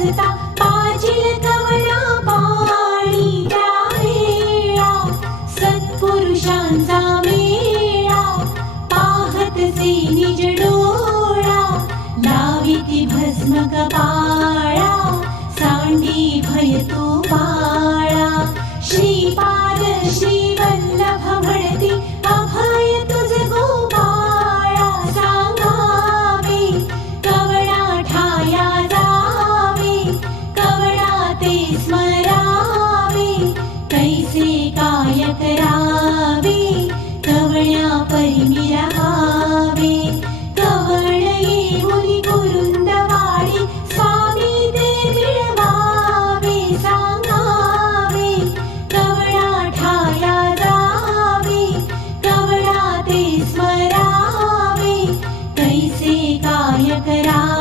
हसता पाजिल कवडा पाणी त्यावेळा सत्पुरुषांचा मेळा पाहतसे निज डोळा लाविती भस्म कपाळा सांडी भय तो पाळा श्रीपाद श्रीवल्लभ म्हणती अभय तुझ गोपाळा सांगावे कवडा ठाया जावे कवडा ते स्मरावे कैसे काय करावे कवड्या परी रहावे कवळ येऊनी कुरुंदवाडी स्वामी ते मिळवावे सांगावे कवडा ठाया जावे कवडा ते स्मरावे कैसे काय करावे